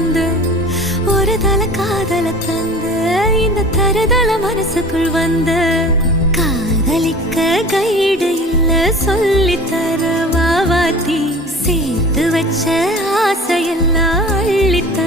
வந்து ஒரு தல காதல தந்து இந்த தருதல மனசுக்குள் வந்து காதலிக்க கைடு இல்ல சொல்லி தர வாவாத்தி சேர்த்து வச்ச ஆசையெல்லாம் அள்ளித்த